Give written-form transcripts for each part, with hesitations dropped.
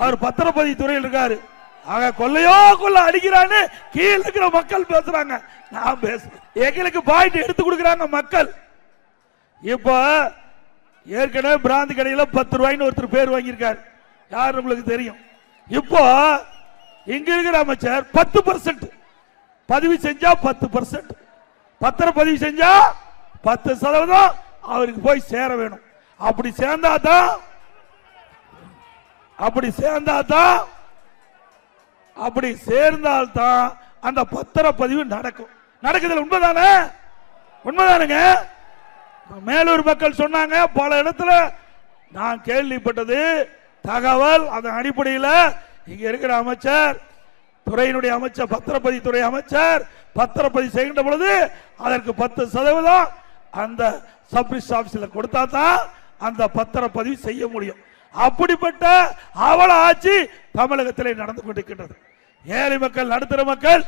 அவர் பத்திரப்பதிவு துறையில் இருக்காரு. ஆக கொள்ளையோ கொள்ள அடிக்கிறான்னு கீழே இருக்கிற மக்கள் பேசுறாங்க. நான் பேசுறேன், எங்களுக்கு பாயிண்ட் எடுத்து கொடுக்குறாங்க மக்கள். இப்ப ஏற்கனவே பிராந்தி கடையில் 10 ரூபாய்னு ஒருத்தர் பேர் வாங்கியிருக்காரு, யார் உங்களுக்கு தெரியும். இப்போ இங்க இருக்கிற அமைச்சர் 10% பதிவு செஞ்சா 10%, பத்திரப்பதிவு செஞ்சா 10% அவருக்கு போய் சேர வேணும். அப்படி சேர்ந்தாதான் அப்படி சேர்ந்தால்தான் அந்த பத்திரப்பதிவு நடக்கும். நடக்குதுல உண்மைதானே? உண்மைதானுங்க. மேலூர் மக்கள் சொன்னாங்க, பல இடத்துல நான் கேள்விப்பட்டது தகவல். அதன் அடிப்படையில் இங்க இருக்கிற அமைச்சர், துறையினுடைய அமைச்சர், பத்திரப்பதிவு துறை அமைச்சர் பத்திரப்பதிவு செய்கின்ற பொழுது அதற்கு 10% அந்த சப்ரிஸ் ஆபீஸ்ல கொடுத்தா தான் அந்த பத்திரப்பதிவு செய்ய முடியும். அப்படிப்பட்ட அவல ஆட்சி தமிழகத்தில் நடந்து கொண்டிருக்கின்றது. ஏழை மக்கள், நடுத்தர மக்கள்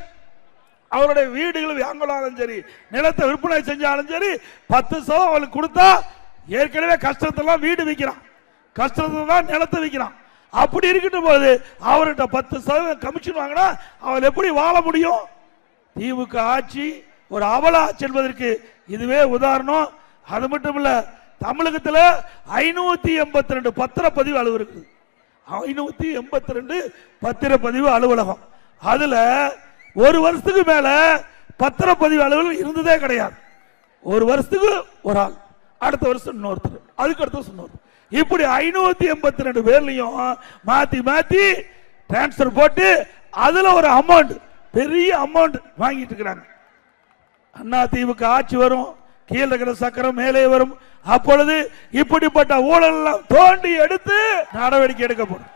அவருடைய வீடுகள் வாங்கலாலும் சரி, நிலத்தை விற்பனை செஞ்சாலும் சரி, 10% அவளுக்கு கொடுத்தா ஏற்கனவே கஷ்டத்தெல்லாம் வீடு விற்கிறான், கஷ்டத்தை தான் நிலத்தை விற்கிறான். அப்படி இருக்கின்ற போது அவர்கிட்ட 10% கமிஷன் வாங்கினா அவள் எப்படி வாழ முடியும்? திமுக ஆட்சி ஒரு அவல ஆட்சி என்பதற்கு இதுவே உதாரணம். அது மட்டும் இல்ல, தமிழகத்தில் 582 பத்திரப்பதிவு அலுவலகம் இருக்குது. 582 பத்திரப்பதிவு அலுவலகம். அதுல ஒரு வருஷத்துக்கு மேல பத்திரப்பதிவு அலுவலகம் இருந்ததே கிடையாது. ஒரு வருஷத்துக்கு ஒரு ஆள், அடுத்த வருஷம் இன்னொருத்தர், அதுக்கு அடுத்த வருஷம் இன்னொருத்தர், இப்படி 582 பேர்லையும் மாத்தி மாத்தி டிரான்ஸ்பர் போட்டு அதுல ஒரு அமௌண்ட், பெரிய அமௌண்ட் வாங்கிட்டு இருக்கிறாங்க. அண்ணா திமுக ஆட்சி வரும், கீழே இருக்கிற சக்கரம் மேலே வரும். அப்பொழுது இப்படிப்பட்ட ஊழல் எல்லாம் தோண்டி எடுத்து நடவடிக்கை எடுக்கப்படும்.